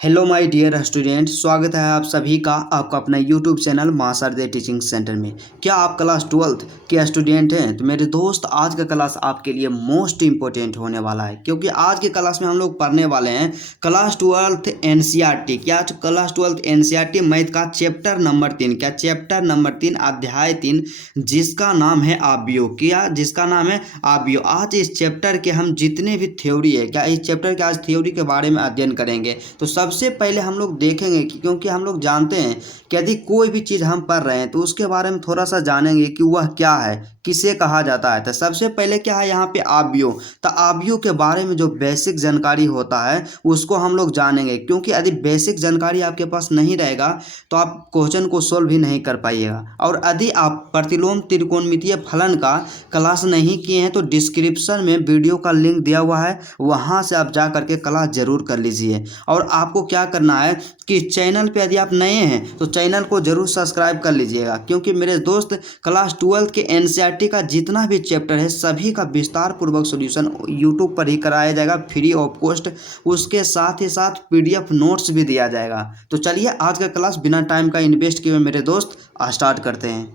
Hello my dear student, स्वागत है आप सभी का आपका अपना YouTube channel master teaching centre में। क्या आप क्लास 12th के स्टूडेंट हैं? तो मेरे दोस्त, आज का क्लास आपके लिए मोस्ट इम्पोर्टेंट होने वाला है, क्योंकि आज की क्लास में हम लोग पढ़ने वाले हैं क्लास 12th एनसीईआरटी। क्या क्लास 12th एनसीईआरटी मैथ का चैप्टर नंबर 3, क्या चैप्टर नंबर 3 अध्याय 3, जिसका नाम है आव्यूह। क्या जिसका नाम है आव्यूह। आज इस चैप्टर के हम जितने भी थ्योरी है, क्या इस चैप्टर के आज थ्योरी के बारे में अध्ययन करेंगे। तो सबसे पहले हम लोग देखेंगे कि क्योंकि हम लोग जानते हैं कि यदि कोई भी चीज़ हम पढ़ रहे हैं तो उसके बारे में थोड़ा सा जानेंगे कि वह क्या है, किसे कहा जाता है। तो सबसे पहले क्या है यहाँ पे आव्यूह। तो आव्यूह के बारे में जो बेसिक जानकारी होता है उसको हम लोग जानेंगे, क्योंकि यदि बेसिक जानकारी आपके पास नहीं रहेगा तो आप क्वेश्चन को सोल्व भी नहीं कर पाइएगा। और यदि आप प्रतिलोम त्रिकोणमितीय फलन का क्लास नहीं किए हैं तो डिस्क्रिप्शन में वीडियो का लिंक दिया हुआ है, वहाँ से आप जा करके क्लास जरूर कर लीजिए। और आपको क्या करना है कि चैनल पे यदि आप नए हैं तो चैनल को जरूर सब्सक्राइब कर लीजिएगा, क्योंकि मेरे दोस्त क्लास 12 के एनसीईआरटी का जितना भी चैप्टर है सभी का विस्तार पूर्वक सॉल्यूशन यूट्यूब पर ही कराया जाएगा फ्री ऑफ कॉस्ट। उसके साथ ही साथ पीडीएफ नोट्स भी दिया जाएगा। तो चलिए आज का क्लास बिना टाइम का इन्वेस्ट किए मेरे दोस्त स्टार्ट करते हैं।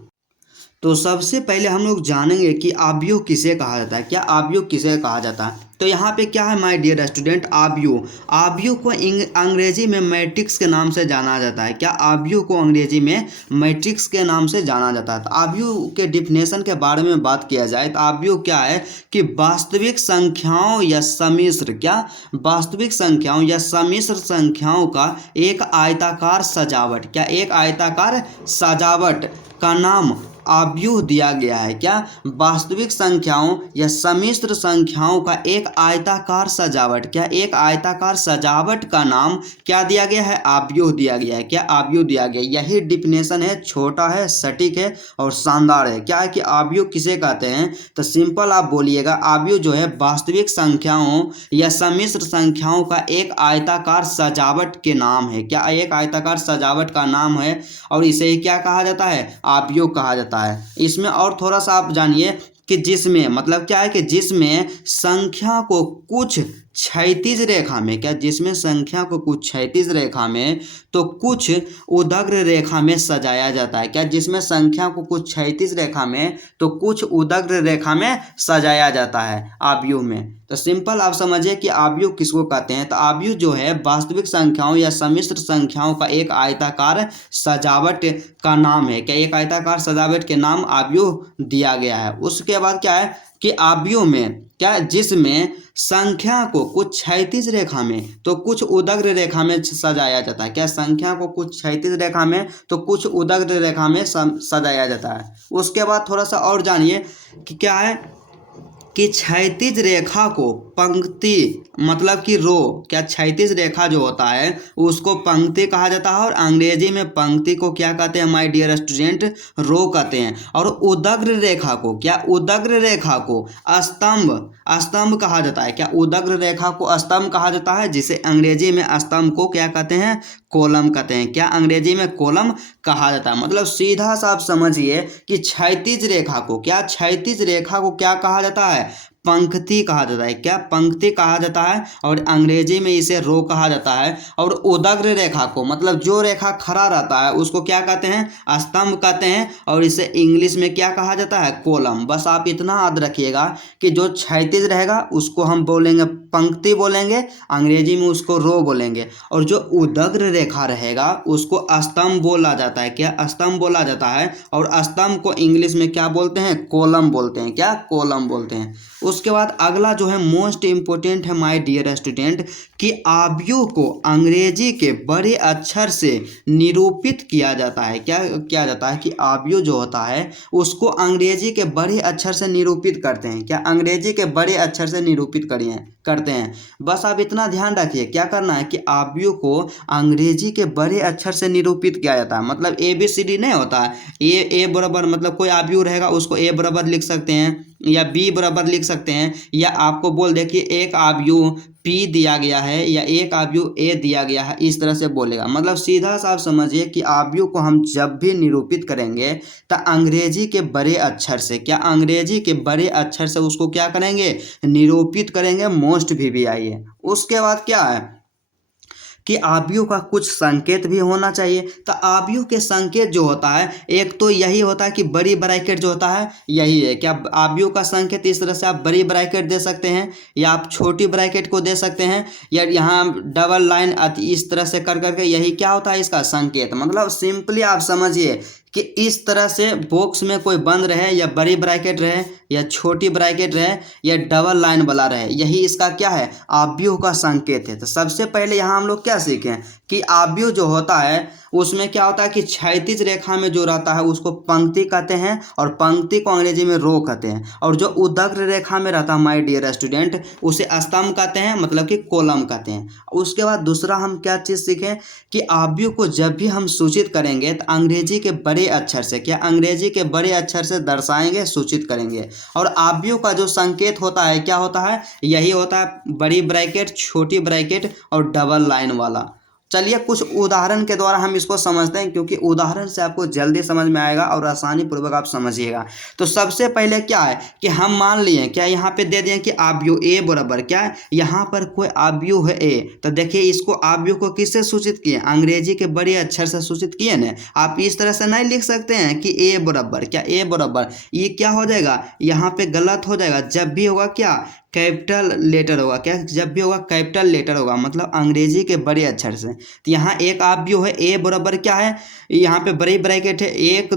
तो सबसे पहले हम लोग जानेंगे कि आव्यूह किसे कहा जाता है। क्या आव्यूह किसे कहा जाता है? तो यहाँ पे क्या है माय डियर स्टूडेंट, आव्यूह। आव्यूह को अंग्रेजी में मैट्रिक्स के नाम से जाना जाता है। क्या आव्यूह को अंग्रेजी में मैट्रिक्स के नाम से जाना जाता है। तो आव्यूह के डिफिनेशन के बारे में बात किया जाए तो आव्यूह क्या है कि वास्तविक संख्याओं या सम्मिश्र, क्या वास्तविक संख्याओं या सम्मिश्र संख्याओं का एक आयताकार सजावट, क्या एक आयताकार सजावट का नाम आव्यूह दिया गया है। क्या वास्तविक संख्याओं या सम्मिश्र संख्याओं का एक आयताकार सजावट, क्या एक आयताकार सजावट का नाम क्या दिया गया है? आव्यूह दिया गया है। क्या आव्यूह दिया गया, यही डिफिनेशन है, छोटा है, सटीक है और शानदार है। क्या है कि आव्यूह किसे कहते हैं? तो सिंपल आप बोलिएगा, आव्यूह जो है वास्तविक संख्याओं या सम्मिश्र संख्याओं का एक आयताकार सजावट के नाम है। क्या एक आयताकार सजावट का नाम है और इसे ही क्या कहा जाता है? आव्यूह कहा जाता है। इसमें और थोड़ा सा आप जानिए कि जिसमें मतलब क्या है कि जिसमें संख्या को कुछ क्षैतिज रेखा में, क्या जिसमें संख्या को कुछ क्षैतिज रेखा में तो कुछ उदग्र रेखा में सजाया जाता है। क्या जिसमें संख्या को कुछ क्षैतिज रेखा में तो कुछ उदग्र रेखा में सजाया जाता है आव्यूह में। तो सिंपल आप समझिए कि आव्यूह किसको कहते हैं। तो आव्यूह जो है वास्तविक संख्याओं या सम्मिश्र संख्याओं का एक आयताकार सजावट का नाम है। क्या एक आयताकार सजावट के नाम आव्यूह दिया गया है। उसके बाद क्या है कि आव्यूह में क्या जिसमें संख्या को कुछ क्षैतिज रेखा में तो कुछ उदग्र रेखा में सजाया जाता है। क्या संख्या को कुछ क्षैतिज रेखा में तो कुछ उदग्र रेखा में सजाया जाता है। उसके बाद थोड़ा सा और जानिए कि क्या है कि क्षैतिज रेखा को पंक्ति मतलब कि रो, क्या क्षैतिज रेखा जो होता है उसको पंक्ति कहा जाता है और अंग्रेजी में पंक्ति को क्या कहते हैं माय डियर स्टूडेंट? रो कहते हैं। और उदग्र रेखा को, क्या उदग्र रेखा को स्तंभ, स्तंभ कहा जाता है। क्या उदग्र रेखा को स्तंभ कहा जाता है, जिसे अंग्रेजी में स्तंभ को क्या कहते हैं? कॉलम कहते हैं। क्या अंग्रेजी में कॉलम कहा जाता है। मतलब सीधा सा आप समझिए कि क्षैतिज रेखा को, क्या क्षैतिज रेखा को क्या कहा जाता है? पंक्ति कहा जाता है। क्या पंक्ति कहा जाता है और अंग्रेजी में इसे रो कहा जाता है। और उदग्र रेखा को मतलब जो रेखा खड़ा रहता है उसको क्या कहते हैं? स्तंभ कहते हैं और इसे इंग्लिश में क्या कहा जाता है? कॉलम। बस आप इतना याद रखिएगा कि जो क्षैतिज रहेगा उसको हम बोलेंगे पंक्ति बोलेंगे, अंग्रेजी में उसको रो बोलेंगे, और जो उदग्र रेखा रहेगा उसको स्तंभ बोला जाता है। क्या स्तंभ बोला जाता है और स्तंभ को इंग्लिश में क्या बोलते हैं? कॉलम बोलते हैं। क्या कॉलम बोलते हैं। उसके बाद अगला जो है मोस्ट इम्पोर्टेंट है माय डियर स्टूडेंट कि आव्यूह को अंग्रेजी के बड़े अक्षर से निरूपित किया जाता है। क्या किया जाता है कि आव्यूह जो होता है उसको अंग्रेजी के बड़े अक्षर से निरूपित करते हैं। क्या अंग्रेजी के बड़े अक्षर से निरूपित करते हैं। बस आप इतना ध्यान रखिए, क्या करना है कि आव्यूह को अंग्रेजी के बड़े अक्षर से निरूपित किया जाता है। मतलब ABCD नहीं होता है, ए बराबर मतलब कोई आव्यूह रहेगा उसको ए बराबर लिख सकते हैं या बी बराबर लिख सकते हैं, या आपको बोल दे कि एक आव्यूह P दिया गया है या एक आव्यूह A दिया गया है, इस तरह से बोलेगा। मतलब सीधा सा आप समझिए कि आव्यूह को हम जब भी निरूपित करेंगे तो अंग्रेजी के बड़े अक्षर से, क्या अंग्रेजी के बड़े अक्षर से उसको क्या करेंगे? निरूपित करेंगे। मोस्ट VVI है। उसके बाद क्या है कि आव्यूह का कुछ संकेत भी होना चाहिए। तो आव्यूह के संकेत जो होता है एक तो यही होता है कि बड़ी ब्रैकेट जो होता है यही है। क्या आव्यूह का संकेत इस तरह से आप बड़ी ब्रैकेट दे सकते हैं या आप छोटी ब्रैकेट को दे सकते हैं, या यहाँ डबल लाइन इस तरह से कर करके, यही क्या होता है इसका संकेत। मतलब सिंपली आप समझिए कि इस तरह से बॉक्स में कोई बंद रहे या बड़ी ब्रैकेट रहे या छोटी ब्रैकेट रहे या डबल लाइन वाला रहे, यही इसका क्या है आव्यूह का संकेत है। तो सबसे पहले यहाँ हम लोग क्या सीखें कि आव्यूह जो होता है उसमें क्या होता है कि क्षैतिज रेखा में जो रहता है उसको पंक्ति कहते हैं और पंक्ति को अंग्रेजी में रो कहते हैं, और जो उदग्र रेखा में रहता है माय डियर स्टूडेंट उसे स्तंभ कहते हैं, मतलब कि कॉलम कहते हैं। उसके बाद दूसरा हम क्या चीज़ सीखें कि आव्यूह को जब भी हम सूचित करेंगे तो अंग्रेजी के बड़े अक्षर से, क्या अंग्रेजी के बड़े अक्षर से दर्शाएंगे, सूचित करेंगे। और आव्यूह का जो संकेत होता है क्या होता है, यही होता है बड़ी ब्रैकेट, छोटी ब्रैकेट और डबल लाइन वाला। चलिए कुछ उदाहरण के द्वारा हम इसको समझते हैं, क्योंकि उदाहरण से आपको जल्दी समझ में आएगा और आसानी पूर्वक आप समझिएगा। तो सबसे पहले क्या है कि हम मान लिए क्या यहाँ पे दे दिए कि आव्यूह ए बराबर क्या है, यहाँ पर कोई आव्यूह है ए, तो देखिए इसको आव्यूह को किससे सूचित किए, अंग्रेजी के बड़े अक्षर से सूचित किए ना। आप इस तरह से नहीं लिख सकते हैं कि ए बराबर, क्या ए बराबर, ये क्या हो जाएगा यहाँ पे गलत हो जाएगा। जब भी होगा क्या कैपिटल लेटर होगा, क्या जब भी होगा कैपिटल लेटर होगा, मतलब अंग्रेजी के बड़े अक्षर से। तो यहाँ एक आव्यूह है ए बराबर क्या है, यहाँ पे बड़ी ब्रैकेट है 1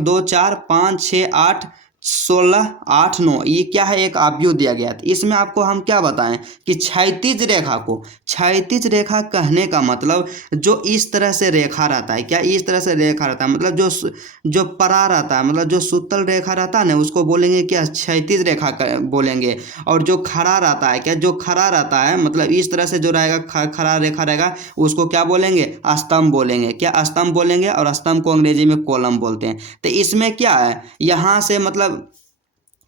2 4 5 6 8 16 8 9, ये क्या है एक आव्यूह दिया गया। तो इसमें आपको हम क्या बताएं कि क्षैतिज रेखा को, क्षैतिज रेखा कहने का मतलब जो इस तरह से रेखा रहता है, क्या इस तरह से रेखा रहता है, मतलब जो परा रहता है, मतलब जो सुतल रेखा रहता है ना उसको बोलेंगे क्या क्षैतिज रेखा बोलेंगे। और जो खड़ा रहता है, क्या जो खड़ा रहता है मतलब इस तरह से जो रहेगा खड़ा रेखा रहेगा उसको क्या बोलेंगे स्तंभ बोलेंगे, क्या स्तंभ बोलेंगे, और स्तंभ को अंग्रेजी में कॉलम बोलते हैं। तो इसमें क्या है यहाँ से मतलब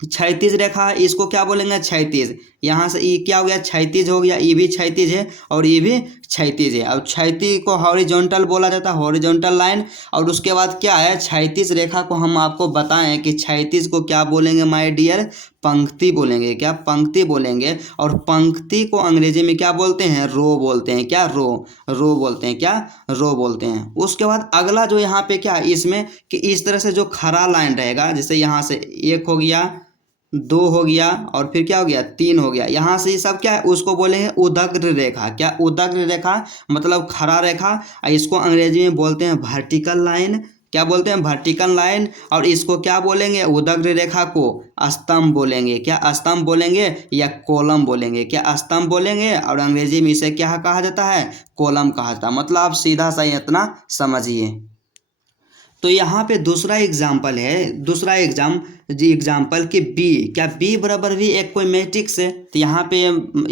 क्षैतिज रेखा है इसको क्या बोलेंगे क्षैतिज, यहाँ से ये क्या हो गया क्षैतिज हो गया, ये भी क्षैतिज है और ये भी क्षैतिज है। अब क्षैतिज को हॉरिजॉन्टल बोला जाता है, हॉरिजॉन्टल लाइन। और उसके बाद क्या है क्षैतिज रेखा को हम आपको बताएं कि क्षैतिज को क्या बोलेंगे माय डियर, पंक्ति बोलेंगे, क्या पंक्ति बोलेंगे। और पंक्ति को अंग्रेजी में क्या बोलते हैं रो बोलते हैं, क्या रो बोलते हैं, क्या रो बोलते हैं। उसके बाद अगला जो यहाँ पे क्या है इसमें कि इस तरह से जो खड़ा लाइन रहेगा, जैसे यहाँ से 1 हो गया 2 हो गया और फिर क्या हो गया 3 हो गया, यहाँ से ये सब क्या है उसको बोलेंगे उदग्र रेखा, क्या उदग्र रेखा मतलब खड़ा रेखा। इसको अंग्रेजी में बोलते हैं वर्टिकल लाइन, क्या बोलते हैं वर्टिकल लाइन। और इसको क्या बोलेंगे उदग्र रेखा को स्तंभ बोलेंगे, क्या स्तंभ बोलेंगे या कॉलम बोलेंगे, क्या स्तंभ बोलेंगे और अंग्रेजी में इसे क्या कहा जाता है कॉलम कहा जाता है। मतलब आप सीधा सा इतना समझिए। तो यहाँ पे दूसरा एग्जाम्पल है, दूसरा एग्जाम्पल कि बी, क्या बी बराबर भी एक कोई मैट्रिक्स है। तो यहाँ पे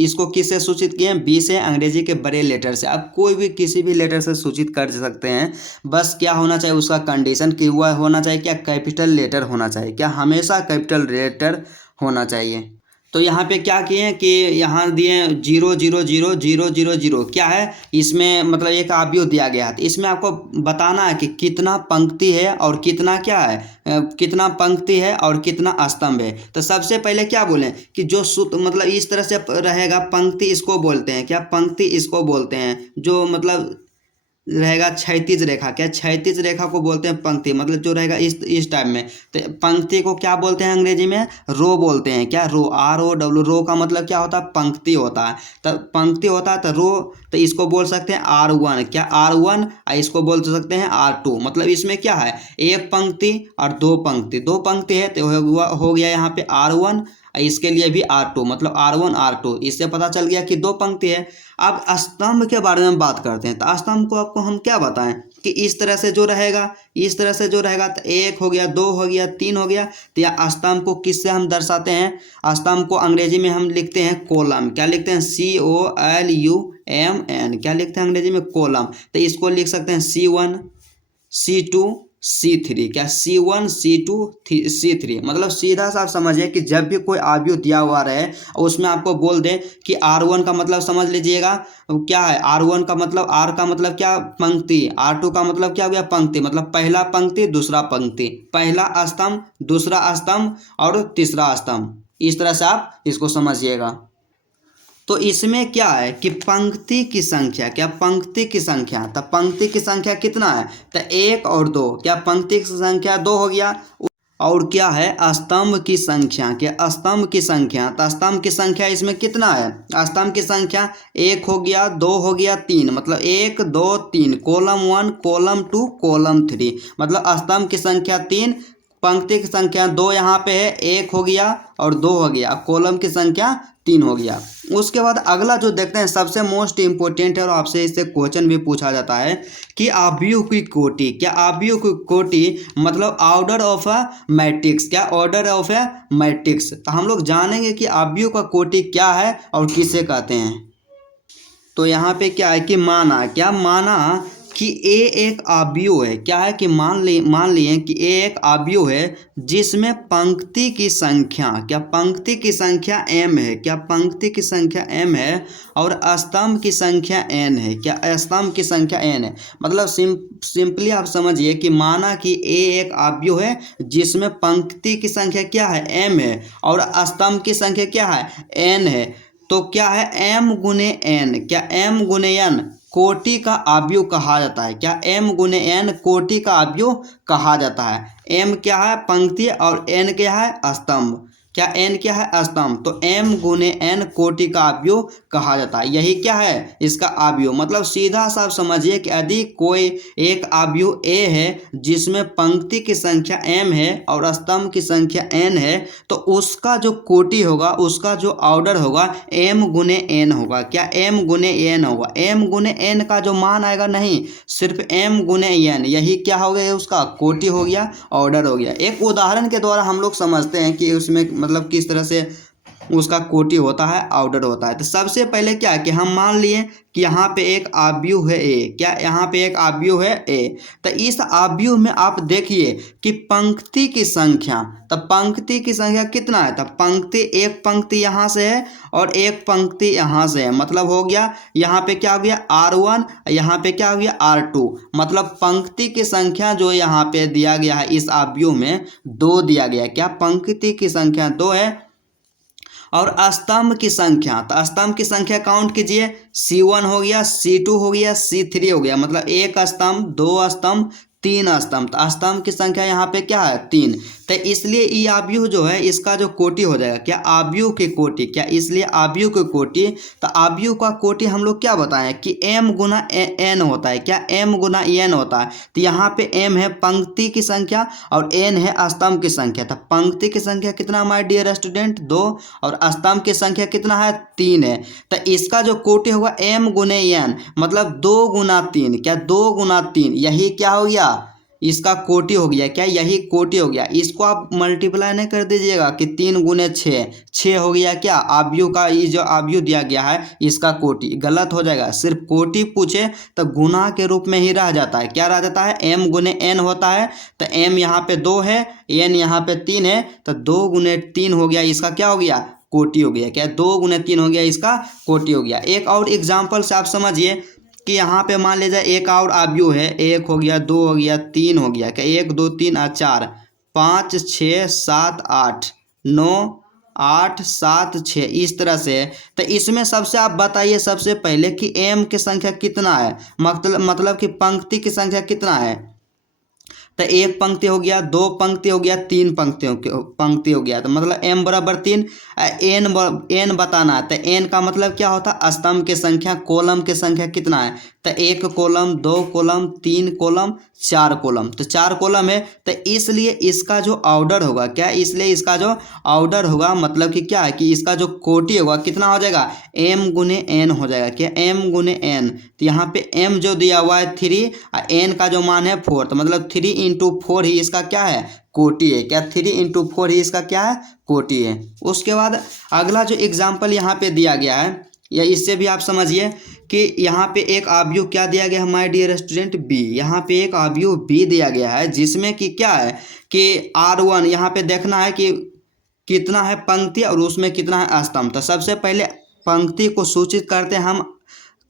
इसको किससे सूचित किए हैं बी से, अंग्रेजी के बड़े लेटर से। आप कोई भी किसी भी लेटर से सूचित कर सकते हैं, बस क्या होना चाहिए उसका कंडीशन कि वह होना चाहिए क्या कैपिटल लेटर होना चाहिए, क्या हमेशा कैपिटल लेटर होना चाहिए। तो यहाँ पे क्या किए हैं कि यहाँ दिए 0 0 0 0 0 0, क्या है इसमें मतलब एक आव्यूह दिया गया है। तो इसमें आपको बताना है कि कितना पंक्ति है और कितना क्या है कितना पंक्ति है और कितना स्तंभ है। तो सबसे पहले क्या बोलें कि जो मतलब इस तरह से रहेगा पंक्ति इसको बोलते हैं, क्या पंक्ति इसको बोलते हैं। जो मतलब रहेगा क्षैतिज रेखा, क्या क्षैतिज रेखा को बोलते हैं पंक्ति, मतलब जो रहेगा इस टाइप में। तो पंक्ति को क्या बोलते हैं अंग्रेजी में रो बोलते हैं, क्या रो ROW। रो का मतलब क्या होता है पंक्ति होता है, तो पंक्ति होता है तो रो। तो इसको बोल सकते हैं R1, क्या R1, इसको बोल सकते हैं R2। मतलब इसमें क्या है एक पंक्ति और दो पंक्ति है तो हो गया यहाँ पे R1, इसके लिए भी R2, मतलब R1 R2। इससे पता चल गया कि दो पंक्ति है। अब स्तंभ के बारे में बात करते हैं। तो स्तंभ को आपको हम क्या बताएं कि इस तरह से जो रहेगा, इस तरह से जो रहेगा तो 1 हो गया 2 हो गया 3 हो गया। तो यह स्तंभ को किससे हम दर्शाते हैं, स्तंभ को अंग्रेजी में हम लिखते हैं कॉलम, क्या लिखते हैं COLUMN, क्या लिखते हैं अंग्रेजी में कॉलम। तो इसको लिख सकते हैं C1 C2 C3, क्या C1 C2 C3। मतलब सीधा सा आप समझिए कि जब भी कोई आव्यूह दिया हुआ रहे उसमें आपको बोल दें कि R1 का मतलब समझ लीजिएगा क्या है, R1 का मतलब R का मतलब क्या पंक्ति, R2 का मतलब क्या हो गया पंक्ति, मतलब पहला पंक्ति दूसरा पंक्ति, पहला स्तंभ दूसरा स्तंभ और तीसरा स्तंभ। इस तरह से आप इसको समझिएगा। तो इसमें क्या है कि पंक्ति की संख्या, क्या पंक्ति की संख्या, तो पंक्ति की संख्या कितना है, तो 1 और 2, क्या पंक्ति की संख्या 2 हो गया। और क्या है स्तंभ की संख्या, क्या स्तंभ की संख्या, तो स्तंभ की संख्या इसमें कितना है, स्तंभ की संख्या 1 हो गया, 2 हो गया, 3, मतलब 1 2 3, कॉलम 1 कॉलम 2 कॉलम 3, मतलब स्तंभ की संख्या 3, पंक्ति की संख्या 2 यहाँ पे है, 1 हो गया और 2 हो गया, कॉलम की संख्या 3 हो गया। उसके बाद अगला जो देखते हैं सबसे मोस्ट इम्पोर्टेंट है और आपसे इससे क्वेश्चन भी पूछा जाता है कि आव्यूह की कोटि, क्या आव्यूह की कोटि मतलब ऑर्डर ऑफ अ मैट्रिक्स, क्या ऑर्डर ऑफ अ मैट्रिक्स। तो हम लोग जानेंगे कि आव्यूह का कोटि क्या है और किसे कहते हैं। तो यहाँ पे क्या है कि माना, क्या माना कि ए एक आव्यूह है, क्या है कि मान लिए कि ए एक आव्यूह है जिसमें पंक्ति की संख्या, क्या पंक्ति की संख्या m है, क्या पंक्ति की संख्या m है और स्तंभ की संख्या n है, क्या स्तंभ की संख्या n है। मतलब सिंपली आप समझिए कि माना कि ए एक आव्यूह है जिसमें पंक्ति की संख्या क्या है m है और स्तंभ की संख्या क्या है n है। तो क्या है m गुने n, क्या m गुने n कोटि का आव्यूह कहा जाता है, क्या m गुने n कोटि का आव्यूह कहा जाता है। m क्या है पंक्ति और n क्या है स्तंभ, क्या n क्या है स्तंभ, तो m गुने n कोटि का आव्यूह कहा जाता है। यही क्या है इसका आव्यूह। मतलब सीधा सा समझिए कि यदि कोई एक आव्यूह a है जिसमें पंक्ति की संख्या m है और स्तंभ की संख्या n है, तो उसका जो कोटि होगा, उसका जो ऑर्डर होगा m गुने n होगा, क्या m गुने n होगा। m गुने n का जो मान आएगा नहीं, सिर्फ m गुने n, यही क्या हो गया उसका कोटि हो गया, ऑर्डर हो गया। एक उदाहरण के द्वारा हम लोग समझते हैं कि उसमें मतलब किस तरह से उसका कोटि होता है, ऑर्डर होता है। तो सबसे पहले क्या है कि हम मान लिए कि यहाँ पे एक आव्यूह है ए, क्या यहाँ पे एक आव्यूह है ए। तो इस आव्यूह में आप देखिए कि पंक्ति की संख्या, तो पंक्ति की संख्या कितना है, तो पंक्ति एक पंक्ति यहाँ से है और एक पंक्ति यहाँ से है, मतलब हो गया यहाँ पे क्या हो गया R1, यहाँ पे क्या हो गया R2। मतलब पंक्ति की संख्या जो यहाँ पे दिया गया है इस आव्यूह में 2 दिया गया है, क्या पंक्ति की संख्या 2 है। और स्तंभ की संख्या, तो स्तंभ की संख्या काउंट कीजिए, C1 हो गया, C2 हो गया, C3 हो गया, मतलब 1 स्तंभ 2 स्तंभ 3 स्तंभ। तो स्तंभ की संख्या यहाँ पे क्या है 3। तो इसलिए ये आव्यूह जो है इसका जो कोटि हो जाएगा, क्या आव्यूह की कोटि, क्या इसलिए आव्यूह की कोटि। तो आव्यूह का कोटि हम लोग क्या बताएं कि m गुना n होता है, क्या m गुना n होता है। तो यहाँ पे m है पंक्ति की संख्या और n है स्तंभ की संख्या। तो पंक्ति की संख्या कितना माय डियर स्टूडेंट 2 और स्तंभ की संख्या कितना है 3 है। तो इसका जो कोटि होगा m गुने n, मतलब 2 गुना 3, क्या 2 गुना 3, यही क्या हो गया इसका कोटि हो गया, क्या यही कोटि हो गया। इसको आप मल्टीप्लाई नहीं कर दीजिएगा कि 3 गुने 6 हो गया, क्या आव्यूह का ये जो आव्यूह दिया गया है इसका कोटि, गलत हो जाएगा। सिर्फ कोटि पूछे तो गुना के रूप में ही रह जाता है, क्या रह जाता है m गुने n होता है। तो m यहाँ पे 2 है, n यहाँ पे 3 है, तो 2 गुने 3 हो गया, इसका क्या हो गया कोटि हो गया, क्या 2 गुने 3 हो गया, इसका कोटि हो गया। एक और एग्जाम्पल से आप समझिए कि यहाँ पे मान लीजिए एक और आव्यूह है, 1 हो गया 2 हो गया 3 हो गया, क्या 1 2 3 और 4 5 6 7 8 9 8 7 6 इस तरह से। तो इसमें सबसे आप बताइए सबसे पहले कि m की संख्या कितना है, मतलब कि पंक्ति की संख्या कितना है। तो 1 पंक्ति हो गया, 2 पंक्ति हो गया, 3 पंक्ति हो गया, तो मतलब m बराबर 3। n बताना है, तो n का मतलब क्या होता है स्तंभ की संख्या, कॉलम की संख्या कितना है, तो 1 कॉलम 2 कॉलम 3 कॉलम 4 कॉलम, तो 4 कॉलम है। तो इसलिए इसका जो ऑर्डर होगा, क्या इसलिए इसका जो ऑर्डर होगा मतलब कि क्या है कि इसका जो कोटि होगा कितना हो जाएगा m गुने n हो जाएगा, क्या m गुने n। तो यहाँ पे m जो दिया हुआ है 3 और n का जो मान है 4, तो मतलब 3 इंटू 4 ही इसका क्या है कोटि है, क्या 3 इंटू 4 ही इसका क्या है कोटि है। उसके बाद अगला जो एग्जाम्पल यहाँ पे दिया गया है या इससे भी आप समझिए कि यहाँ पे एक आव्यूह क्या दिया गया है माय डियर स्टूडेंट b, यहाँ पे एक आव्यूह b दिया गया है जिसमें कि क्या है कि R1 यहाँ पे देखना है कि कितना है पंक्ति और उसमें कितना है स्तंभ। तो सबसे पहले पंक्ति को सूचित करते हैं हम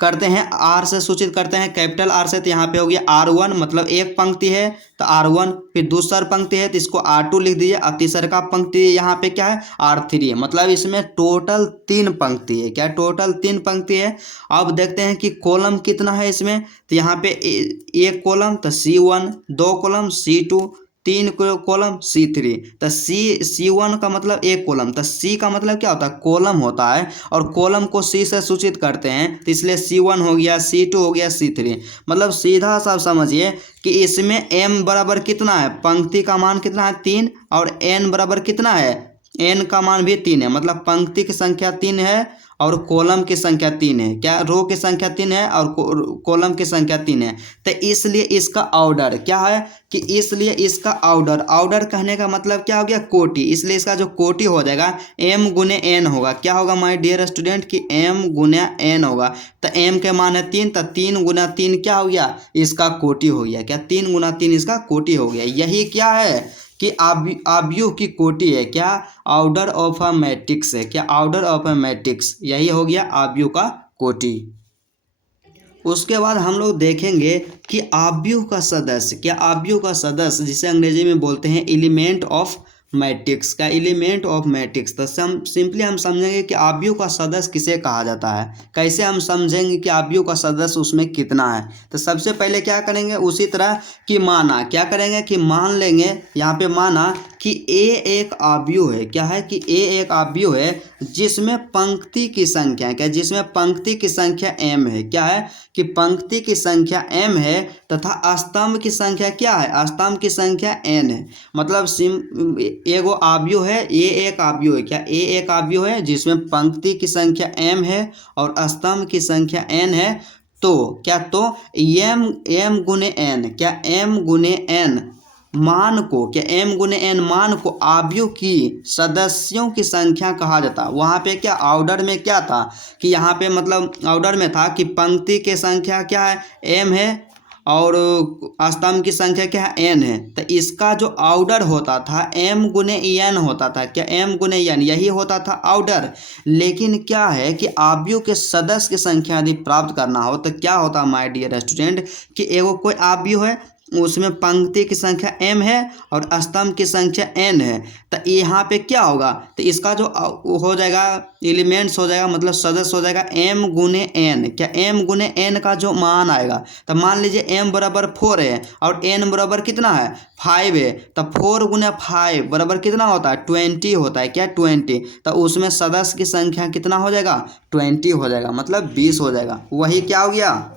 करते हैं, आर से सूचित करते हैं, कैपिटल आर से, तो यहाँ पे हो गया R1 मतलब एक पंक्ति है तो R1, फिर दूसरा पंक्ति है तो इसको R2 लिख दीजिए, और तीसरा का पंक्ति यहाँ पे क्या है R3 है, मतलब इसमें टोटल 3 पंक्ति है। क्या टोटल 3 पंक्ति है। अब देखते हैं कि कॉलम कितना है इसमें, तो यहाँ पे एक कॉलम तो C1, 2 column C2, 3 column C3, तो C1 का मतलब एक कॉलम, तो C का मतलब क्या होता है कॉलम होता है, और कॉलम को C से सूचित करते हैं, तो इसलिए C1 हो गया, C2 हो गया, C3। मतलब सीधा सा समझिए कि इसमें m बराबर कितना है, पंक्ति का मान कितना है 3, और n बराबर कितना है, n का मान भी 3 है, मतलब पंक्ति की संख्या 3 है और कॉलम की संख्या 3 है। क्या रो की संख्या 3 है और कॉलम की संख्या 3 है। तो इसलिए इसका ऑर्डर क्या है कि इसलिए इसका ऑर्डर कहने का मतलब क्या हो गया कोटि, इसलिए इसका जो कोटि हो जाएगा m गुने n होगा। क्या होगा माय डियर स्टूडेंट कि m गुना n होगा, तो m के मान है 3, तो 3 गुना 3 क्या हो गया इसका कोटि हो गया। क्या 3 गुना 3 इसका कोटि हो गया। यही क्या है कि आव्यूह की कोटि है। क्या ऑर्डर ऑफ अ मैट्रिक्स है। क्या ऑर्डर ऑफ अ मैट्रिक्स, यही हो गया आव्यूह का कोटि। उसके बाद हम लोग देखेंगे कि आव्यूह का सदस्य, क्या आव्यूह का सदस्य जिसे अंग्रेजी में बोलते हैं एलिमेंट ऑफ मैट्रिक्स, का एलिमेंट ऑफ मैट्रिक्स। तो सिंपली हम समझेंगे कि आव्यूह का सदस्य किसे कहा जाता है, कैसे हम समझेंगे कि आव्यूह का सदस्य उसमें कितना है। तो सबसे पहले क्या करेंगे, उसी तरह कि माना, क्या करेंगे कि मान लेंगे यहाँ पे माना कि A एक आव्यूह है। क्या है कि A एक आव्यूह है जिसमें पंक्ति की संख्या, क्या जिसमें पंक्ति की संख्या m है। क्या है कि पंक्ति की संख्या m है तथा स्तंभ की संख्या क्या है, स्तंभ की संख्या n है। मतलब एगो आव्यूह है, A एक आव्यूह है। क्या A एक आव्यूह है जिसमें पंक्ति की संख्या m है और स्तंभ की संख्या n है। तो क्या तो m गुने n, क्या m गुने n मान को, क्या m गुने n मान को आव्यूह की सदस्यों की संख्या कहा जाता है। वहाँ पे क्या ऑर्डर में क्या था कि यहाँ पे मतलब ऑर्डर में था कि पंक्ति की संख्या क्या है m है और स्तंभ की संख्या क्या है n है। तो इसका जो ऑर्डर होता था m गुने n होता था। क्या m गुने n यही होता था ऑर्डर। लेकिन क्या है कि आव्यूह के सदस्य की संख्या यदि प्राप्त करना हो तो क्या होता माय डियर स्टूडेंट कि एगो कोई आव्यूह है उसमें पंक्ति की संख्या m है और स्तंभ की संख्या n है। तो यहाँ पे क्या होगा, तो इसका जो हो जाएगा एलिमेंट्स हो जाएगा, मतलब सदस्य हो जाएगा m गुने n। क्या m गुने n का जो मान आएगा, तो मान लीजिए m बराबर 4 है और n बराबर कितना है 5 है, तो 4 गुने 5 बराबर कितना होता है 20 होता है। क्या 20, तो उसमें सदस्य की संख्या कितना हो जाएगा 20 हो जाएगा, मतलब 20 हो जाएगा। वही क्या हो गया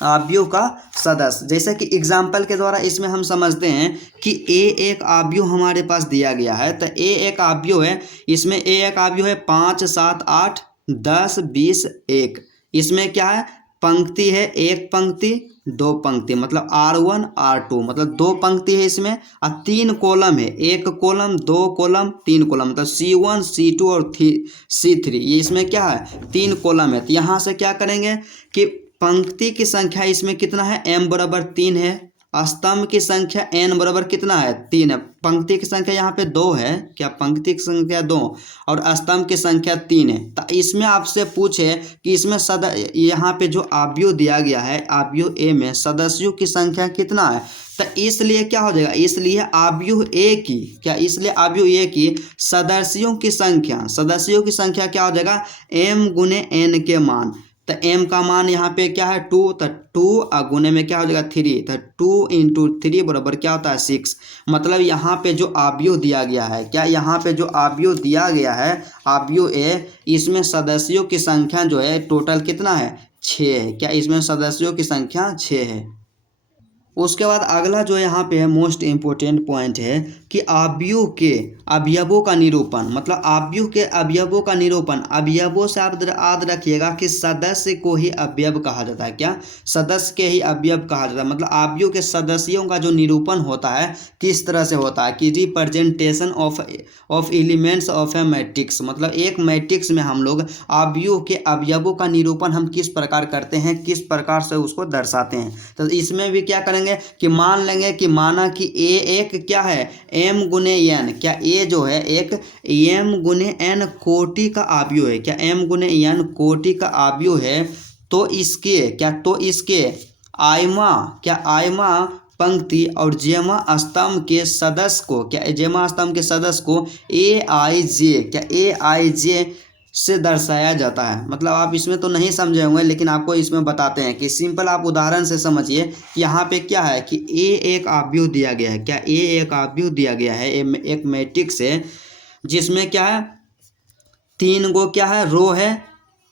आव्यूह का सदस्य। जैसे कि एग्जाम्पल के द्वारा इसमें हम समझते हैं कि A एक आव्यूह हमारे पास दिया गया है। तो A एक आव्यूह है, इसमें A एक आव्यूह है 5, 7, 8, 10, 20, 1। इसमें क्या है पंक्ति है, एक पंक्ति 2 पंक्ति, मतलब R1 R2 मतलब 2 पंक्ति है इसमें, और 3 कॉलम है, एक कॉलम 2 कॉलम 3 कॉलम, मतलब C1 C2 और C3। ये इसमें क्या है 3 कॉलम है। तो यहाँ से क्या करेंगे कि पंक्ति की संख्या इसमें कितना है m बराबर 3 है, स्तंभ की संख्या n बराबर कितना है 3 है। पंक्ति की संख्या यहाँ पे 2 है, क्या पंक्ति की संख्या 2 और स्तंभ की संख्या 3 है। तो इसमें आपसे पूछे कि इसमें यहाँ पे जो आव्यूह दिया गया है आव्यूह A में सदस्यों की संख्या कितना है। तो इसलिए क्या हो जाएगा, इसलिए आव्यूह A की, क्या इसलिए आव्यूह A की सदस्यों की संख्या क्या हो जाएगा m गुने n के मान। तो m का मान यहाँ पे क्या है 2, तो 2 गुने में क्या हो जाएगा 3, तो 2 इंटू 3 बराबर क्या होता है 6। मतलब यहाँ पे जो आव्यूह दिया गया है, क्या यहाँ पे जो आव्यूह दिया गया है आव्यूह A, इसमें सदस्यों की संख्या जो है टोटल कितना है 6 है। क्या इसमें सदस्यों की संख्या 6 है। उसके बाद अगला जो यहाँ पे है मोस्ट इम्पोर्टेंट पॉइंट है कि आव्यूह के अवयवों का निरूपण, मतलब आव्यूह के अवयवों का निरूपण। अवयवों से आप याद रखिएगा कि सदस्य को ही अवयव कहा जाता है। क्या सदस्य के ही अवयव कहा जाता है। मतलब आव्यूह के सदस्यों का जो निरूपण होता है किस तरह से होता है कि representation of elements of A matrix. मतलब एक मैट्रिक्स में हम लोग आव्यूह के अवयवों का निरूपण हम किस प्रकार करते हैं, किस प्रकार से उसको दर्शाते हैं। तो इसमें भी क्या करेंगे कि मान लेंगे कि माना कि A एक क्या है m गुने n। क्या A जो है एक m गुने n कोटि का आव्यूह है। क्या m गुने n कोटि का आव्यूह है। तो इसके आयमा पंक्ति और जेमा स्तंभ के सदस्य को जेमा स्तंभ के सदस्य को ए आई जे से दर्शाया जाता है। मतलब आप इसमें तो नहीं समझे होंगे, लेकिन आपको इसमें बताते हैं कि सिंपल आप उदाहरण से समझिए कि यहाँ पे क्या है कि ए एक आव्यूह दिया गया है। ए एक आव्यूह दिया गया है एक मैट्रिक्स है, जिसमें क्या है 3 गो रो है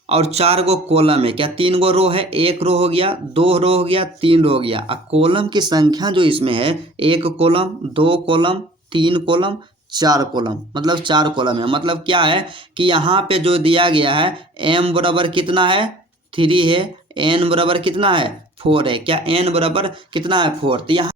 और 4 गो कॉलम है। 3 गो रो है, 1 रो हो गया, 2 रो हो गया, 3 रो हो गया। कॉलम की संख्या जो इसमें है 1 कॉलम, 2 कॉलम, 3 कॉलम, 4 कॉलम, मतलब 4 कॉलम है। मतलब क्या है कि यहाँ पे जो दिया गया है m बराबर कितना है 3 है, n बराबर कितना है 4 है। n बराबर कितना है 4। तो यहाँ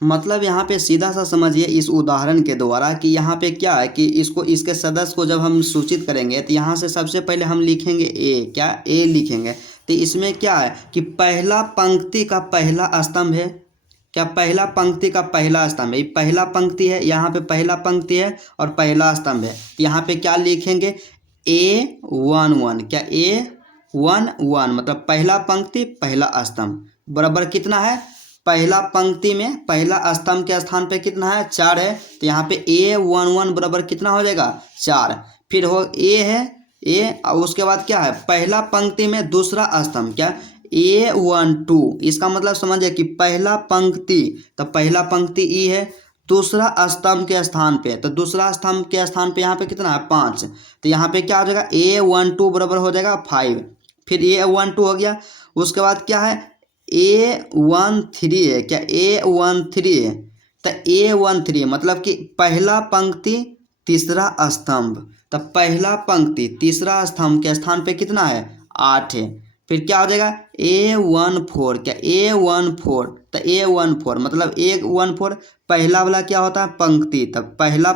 मतलब यहाँ पे सीधा सा समझिए इस उदाहरण के द्वारा कि यहाँ पे क्या है कि इसके सदस्य को जब हम सूचित करेंगे तो यहाँ से सबसे पहले हम लिखेंगे ए लिखेंगे। तो इसमें क्या है कि पहला पंक्ति का पहला स्तंभ है। पहला पंक्ति का पहला स्तंभ है, पहला पंक्ति है, यहाँ पे पहला पंक्ति है और पहला स्तंभ है। यहाँ पे क्या लिखेंगे A11। A11 मतलब पहला पंक्ति पहला स्तंभ बराबर कितना है, पहला पंक्ति में पहला स्तंभ के स्थान पे कितना है 4 है। तो यहाँ पे A11 बराबर कितना हो जाएगा 4। फिर हो A है और उसके बाद क्या है पहला पंक्ति में दूसरा स्तंभ A12। इसका मतलब समझिए कि पहला पंक्ति, तो पहला पंक्ति E है, दूसरा स्तंभ के स्थान पे, तो दूसरा स्तंभ के स्थान पे यहाँ पे कितना है 5। तो यहाँ पे क्या हो जाएगा A12 बराबर हो जाएगा 5। फिर A12 हो गया, उसके बाद क्या है A13 है। A13 है। तो A13 मतलब कि पहला पंक्ति तीसरा स्तंभ, तो पहला पंक्ति तीसरा स्तंभ के स्थान पे कितना है 8 है। फिर क्या हो जाएगा A14। A14, तो A14 मतलब A14 पहला वाला क्या होता है पंक्ति, तब पहला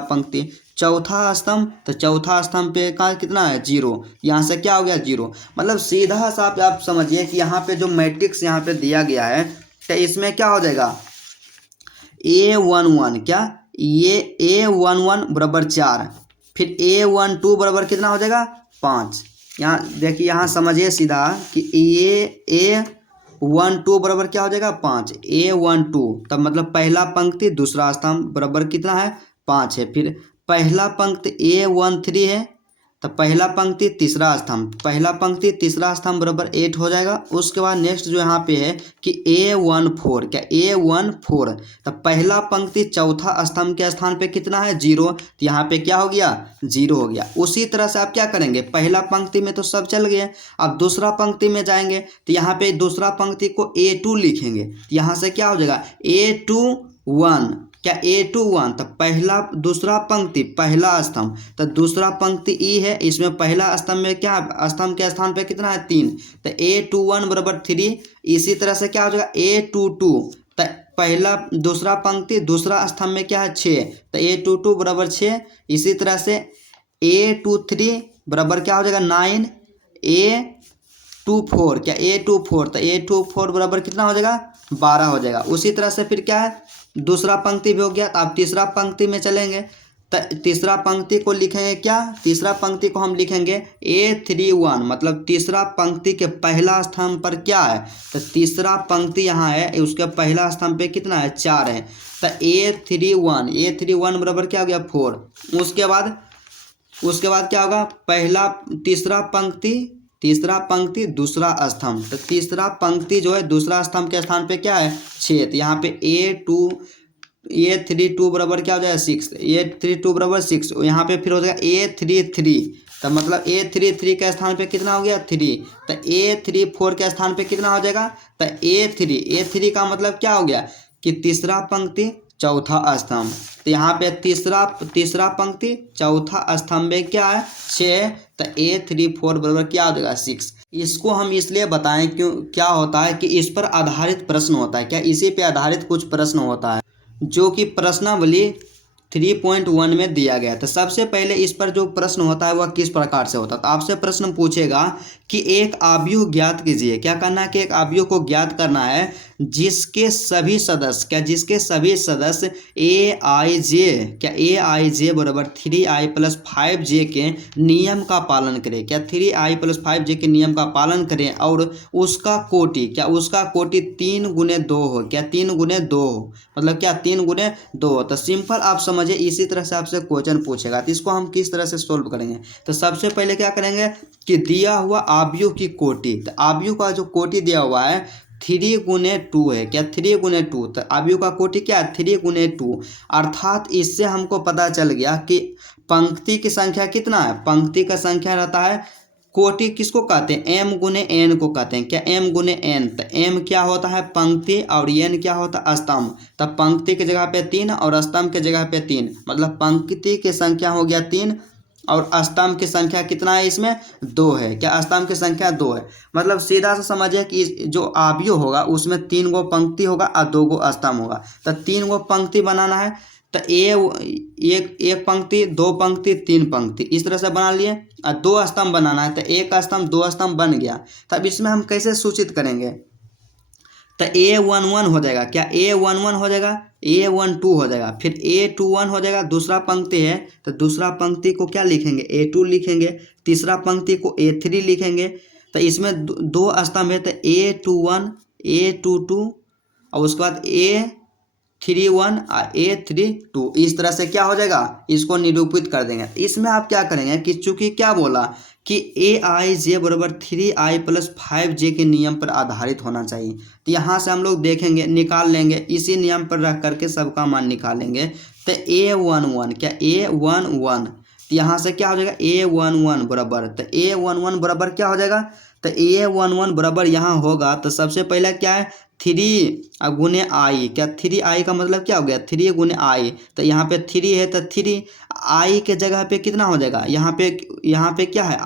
पंक्ति चौथा स्तंभ, तो चौथा स्तंभ पे का कितना है 0। यहाँ से क्या हो गया 0। मतलब सीधा सा आप समझिए कि यहाँ पे जो मैट्रिक्स यहाँ पे दिया गया है तो इसमें क्या हो जाएगा A11 ये A11 बराबर 4। फिर A12 बराबर कितना हो जाएगा 5। यहाँ देखिए, यहाँ समझिए सीधा कि ये A12 बराबर क्या हो जाएगा 5। A12 तब मतलब पहला पंक्ति दूसरा स्तंभ बराबर कितना है 5 है। फिर पहला पंक्ति A13 है, तो पहला पंक्ति तीसरा स्तंभ, पहला पंक्ति तीसरा स्तंभ बराबर 8 हो जाएगा। उसके बाद नेक्स्ट जो यहाँ पे है कि A14 A14 तो पहला पंक्ति चौथा स्तंभ के स्थान पे कितना है 0। तो यहाँ पे क्या हो गया 0 हो गया। उसी तरह से आप क्या करेंगे, पहला पंक्ति में तो सब चल गए, अब दूसरा पंक्ति में जाएंगे तो यहाँ पे दूसरा पंक्ति को A2 लिखेंगे। तो यहाँ से क्या हो जाएगा A21 A21 तो पहला दूसरा पंक्ति पहला स्तंभ, तो दूसरा पंक्ति E है, इसमें पहला स्तंभ में क्या स्तंभ के स्थान पे कितना है 3, तो A21 बराबर 3। इसी तरह से क्या हो जाएगा A22 तो पहला दूसरा पंक्ति दूसरा स्तंभ में क्या है 6, तो A22 बराबर 6। इसी तरह से A23 बराबर क्या हो जाएगा 9। A24 A24 तो A24 बराबर कितना हो जाएगा 12 हो जाएगा। उसी तरह से फिर क्या है दूसरा पंक्ति भी हो गया। तो आप तीसरा पंक्ति में चलेंगे, तो तीसरा पंक्ति को लिखेंगे तीसरा पंक्ति को हम लिखेंगे A31 मतलब तीसरा पंक्ति के पहला स्तंभ पर क्या है, तो तीसरा पंक्ति यहाँ है, उसके पहला स्तंभ पे कितना है 4 है। तो A31 बराबर क्या हो गया 4। उसके बाद क्या होगा पहला तीसरा पंक्ति दूसरा स्तंभ, तो तीसरा पंक्ति जो है दूसरा स्तंभ के स्थान पे क्या है 6। तो यहाँ पे A32 बराबर क्या हो जाएगा 6, A32 बराबर 6। यहाँ पे फिर हो जाएगा A33 तो मतलब A33 के स्थान पे कितना हो गया 3, तो A34 के स्थान पे कितना हो जाएगा, तो A3 का मतलब क्या हो गया कि तीसरा पंक्ति चौथा स्तंभ। तो यहाँ पे तीसरा पंक्ति चौथा स्तंभ में क्या है 6, तो A34 बराबर क्या हो जाएगा 6। इसको हम इसलिए बताएं क्यों क्या होता है कि इस पर आधारित प्रश्न होता है, इसी पे आधारित कुछ प्रश्न होता है जो कि प्रश्नावली 3.1 में दिया गया। तो सबसे पहले इस पर जो प्रश्न होता है वह किस प्रकार से होता है, तो आपसे प्रश्न पूछेगा कि एक आव्यूह ज्ञात कीजिए। क्या करना है कि एक आव्यूह को ज्ञात करना है जिसके सभी सदस्य, क्या जिसके सभी सदस्य ए आई जे, क्या ए आई जे बराबर 3i + 5j के नियम का पालन करें, क्या 3i + 5j के नियम का पालन करें और उसका कोटि, क्या उसका कोटि 3 × 2 हो, क्या 3 × 2 हो, मतलब क्या 3 × 2 हो। तो सिंपल आप समझिए, इसी तरह से आपसे क्वेश्चन पूछेगा तो इसको हम किस तरह से सोल्व करेंगे। तो सबसे पहले क्या करेंगे कि दिया हुआ आव्यूह की कोटि, तो आव्यूह का जो कोटि दिया हुआ है 3 × 2 है, क्या 3 × 2, तो आव्यूह का कोटि क्या है 3 × 2, अर्थात इससे हमको पता चल गया कि पंक्ति की संख्या कितना है, पंक्ति का संख्या रहता है, कोटि किसको कहते हैं m × n को कहते हैं, क्या m × n, तो m क्या होता है पंक्ति और n क्या होता है स्तंभ। तब पंक्ति की जगह पे 3 और स्तंभ की जगह पे 3, मतलब पंक्ति की संख्या हो गया 3 और स्तंभ की संख्या कितना है इसमें 2 है, क्या स्तंभ की संख्या 2 है। मतलब सीधा सा समझिए कि जो आव्यूह होगा उसमें 3 गो पंक्ति होगा और 2 गो स्तंभ होगा। तो 3 गो पंक्ति बनाना है, तो एक पंक्ति, 2 पंक्ति, 3 पंक्ति इस तरह से बना लिए, और 2 स्तंभ बनाना है, तो 1 स्तंभ 2 स्तंभ बन गया। तब इसमें हम कैसे सूचित करेंगे, तो A11 हो जाएगा, क्या A11 हो जाएगा, A12 हो जाएगा, फिर A21 हो जाएगा, दूसरा पंक्ति है तो दूसरा पंक्ति को क्या लिखेंगे A2 लिखेंगे, तीसरा पंक्ति को A3 लिखेंगे। तो इसमें 2 स्तंभ है, तो A21, A22 और उसके बाद A31 और A32, इस तरह से क्या हो जाएगा इसको निरूपित कर देंगे। इसमें आप क्या करेंगे कि चूंकि क्या बोला कि AIJ बराबर 3i + 5j के नियम पर आधारित होना चाहिए, तो यहाँ से हम लोग देखेंगे निकाल लेंगे, इसी नियम पर रख करके सबका मान निकालेंगे। तो A11, क्या A11, तो यहाँ से क्या हो जाएगा A11 बराबर, तो A11 बराबर क्या हो जाएगा, तो A11 बराबर यहाँ होगा, तो सबसे पहले क्या है 3 × i, क्या 3i का मतलब क्या हो गया 3 × i, तो यहाँ पे 3 है तो 3 i के जगह पे कितना हो जाएगा, यहाँ पे क्या है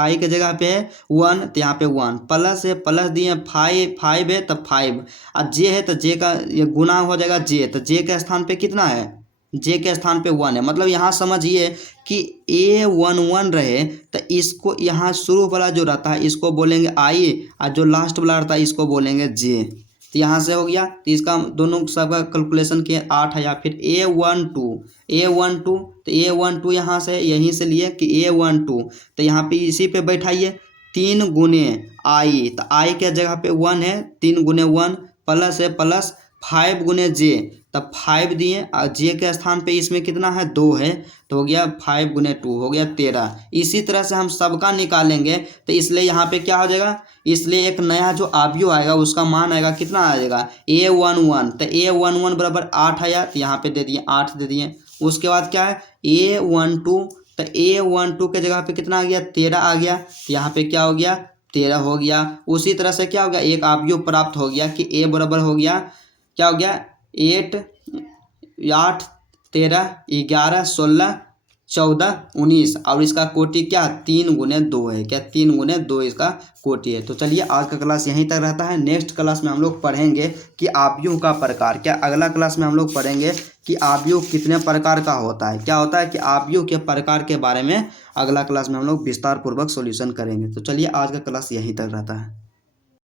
i के जगह पे है 1, तो यहाँ पे 1 प्लस है, प्लस दिए 5 है तो 5, और j है तो j का ये गुना हो जाएगा j, तो j के स्थान पे कितना है, j के स्थान पे 1 है। मतलब यहाँ समझिए कि A11 रहे तो इसको यहाँ शुरू वाला जो रहता है इसको बोलेंगे i, और जो लास्ट वाला रहता है इसको बोलेंगे j। तो यहाँ से हो गया, तो इसका दोनों सबका कैलकुलेशन किए 8 है, या फिर A12, तो A12 यहाँ से यहीं से लिए कि A12, तो यहाँ पे इसी पे बैठाइए 3 × i, तो i के जगह पे 1 है, 3 × 1 प्लस है, प्लस 5 × j, तब 5 दिए और j के स्थान पे इसमें कितना है 2 है, तो हो गया 5 × 2 हो गया 13। इसी तरह से हम सबका निकालेंगे, तो इसलिए यहाँ पे क्या हो जाएगा, इसलिए एक नया जो आव्यूह आएगा उसका मान आएगा कितना आ जाएगा A11, तो A11 बराबर 8 आया, तो यहाँ पे दे दिए 8 दे दिए। उसके बाद क्या है A12, तो A12 के जगह पे कितना आ गया 13 आ गया, तो यहाँ पे क्या हो गया 13 हो गया। उसी तरह से क्या हो गया एक आव्यूह प्राप्त हो गया कि A बराबर हो गया, क्या हो गया 8, 13, 11, 16, 14, 19, और इसका कोटि क्या 3 × 2 है, क्या 3 × 2 इसका कोटि है। तो चलिए आज का क्लास यहीं तक रहता है। नेक्स्ट क्लास में हम लोग पढ़ेंगे कि आव्यूह का प्रकार, क्या अगला क्लास में हम लोग पढ़ेंगे कि आव्यूह कितने प्रकार का होता है, क्या होता है कि आव्यूह के प्रकार के बारे में अगला क्लास में हम लोग विस्तार पूर्वक सॉल्यूशन करेंगे। तो चलिए आज का क्लास यहीं तक रहता है।